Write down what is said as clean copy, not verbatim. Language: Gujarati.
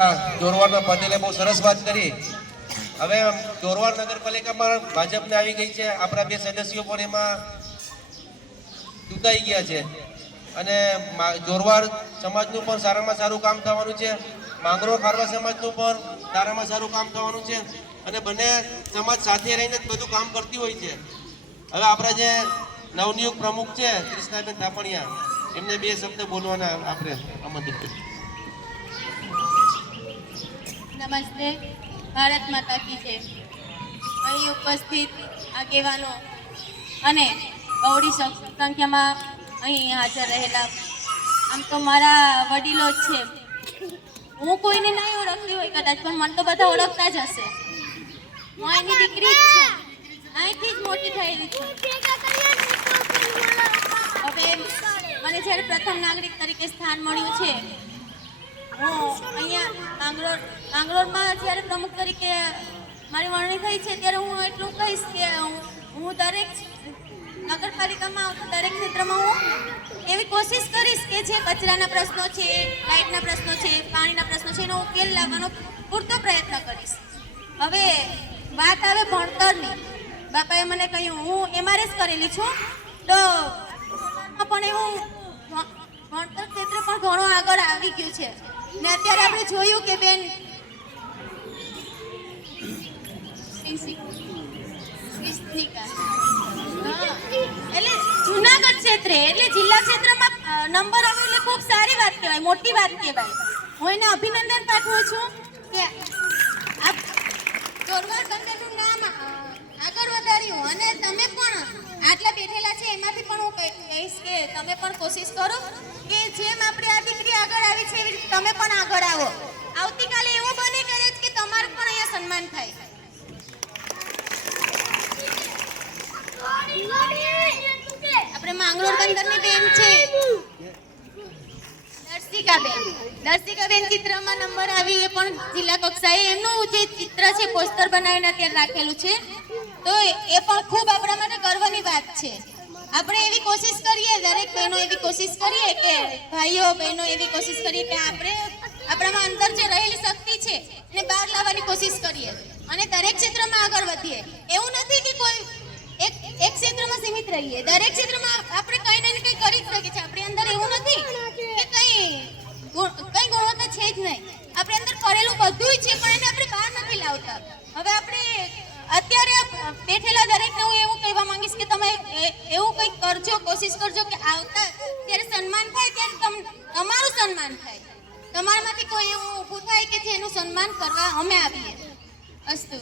ચોરવાડના પટેલે બહુ સરસ વાત કરી। હવે ચોરવાડ નગરપાલિકામાં ભાજપને આવી ગઈ છે। આપણા બે સદસ્યો પણ એમાં ચૂંટાઈ ગયા છે અને ચોરવાડ સમાજનું પણ સારામાં સારું કામ થવાનું છે। માંગરોળ ખારવા સમાજનું પણ સારામાં સારું કામ થવાનું છે અને બંને સમાજ સાથે રહીને જ બધું કામ કરતી હોય છે। હવે આપણા જે નવનિયુક્ત પ્રમુખ છે કૃષ્ણાબેન થાપણિયા, એમને બે શબ્દ બોલવાના આપણે આમંત્રિત કરીએ। નમસ્તે, ભારત માતા કી જય। અહીં ઉપસ્થિત આગેવાનો અને બહોળી સંખ્યામાં અહીં હાજર રહેલા, આમ તો મારા વડીલો જ છે। હું કોઈને નહીં ઓળખતી હોય કદાચ, પણ મને તો બધા ઓળખતા જ હશે। હું એની દીકરી જ છું, અહીંથી જ મોટી થયેલી છું। હવે મને જ્યારે પ્રથમ નાગરિક તરીકે સ્થાન મળ્યું છે, હું અહીંયા માંગરોળમાં જ્યારે પ્રમુખ તરીકે મારી વરણી થઈ છે, ત્યારે હું એટલું કહીશ કે હું દરેક નગરપાલિકામાં આવતા દરેક ક્ષેત્રમાં હું એવી કોશિશ કરીશ કે જે કચરાના પ્રશ્નો છે, લાઇટના પ્રશ્નો છે, પાણીના પ્રશ્નો છે, એનો ઉકેલ લાવવાનો પૂરતો પ્રયત્ન કરીશ। હવે વાત આવે ભણતરની, બાપાએ મને કહ્યું, હું MRS કરેલી છું, તો પણ એવું ભણતર ક્ષેત્રે પણ ઘણું આગળ આવી ગયું છે ને અત્યારે આપણે જોયું કે બેન એટલે જુનાગઢ ક્ષેત્રે એટલે જિલ્લા ક્ષેત્રમાં નંબર આવે એટલે ખૂબ સારી વાત કહેવાય, મોટી વાત કહેવાય। હું એને અભિનંદન પાઠવું છું કે આ ચોરવાડ બંદરનું નામ આગળ વધાર્યું અને તમે પણ આટલા બેઠેલા છે એમાંથી પણ હું કહીશ કે તમે પણ કોશિશ કરો કે જેમ આપણે આ દીકરી આગળ આવી છે એવી રીતે તમે પણ આગળ આવો। આવતીકાલે એવું બને કરે કે તમારું પણ અહીંયા સન્માન થાય। આપણે માંગરોળ બંદરની બેન છે દર્શિકાબેન ચિત્રમાં નંબર આવી, એ પણ જિલ્લા કક્ષાએ એમનું જે ચિત્ર છે પોસ્ટર બનાવીને અત્યારે રાખેલું છે, તો એ પણ ખૂબ આપણા માટે ગર્વની વાત છે। આપણે એવી કોશિશ કરીએ, દરેક બહેનો એવી કોશિશ કરીએ કે ભાઈઓ બહેનો એવી કોશિશ કરીએ કે આપણે આપણામાં અંદર જે રહેલી શક્તિ છે એને બહાર લાવવાની કોશિશ કરીએ અને દરેક ક્ષેત્રમાં આગળ વધીએ। એવું નથી કે કોઈ એક ક્ષેત્રમાં સીમિત રહીએ, દરેક ક્ષેત્રમાં આપણે કંઈ ને કંઈ કરી જ શકીએ છીએ। આપણી અંદર એવું નથી કે કઈ ગુણવત્તા છે જ નહીં, આપણે અંદર કરેલું બધું છે પણ એને આપણે બહાર નથી લાવતા। હવે આપણે અત્યારે બેઠેલા દરેકને હું એવું કહેવા માંગીશ કે તમે એવું કંઈક કરજો, કોશિશ કરજો કે આવતા ત્યારે સન્માન થાય ત્યારે તમારું સન્માન થાય, તમારામાંથી કોઈ એવું ઊભું થાય કે જેનું સન્માન કરવા અમે આવીએ। અસ્તુ।